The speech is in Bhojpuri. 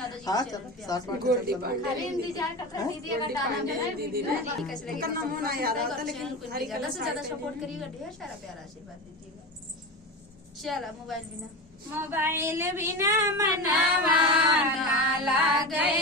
यादव जी हाँ के चरण पे साठ वाट गोल्डी पार्टी खाली इंतजार करता दीदी का गाना बनाए वीडियो कैसे लगे उनका नाम होना याद आता, लेकिन हरी ज्यादा कलर से ज्यादा साड़ी सपोर्ट करिएगा, ढेर सारा प्यारा आशीर्वाद दीजिएगा। चला मोबाइल बिना मोबाइल बिना मनवा ना लागे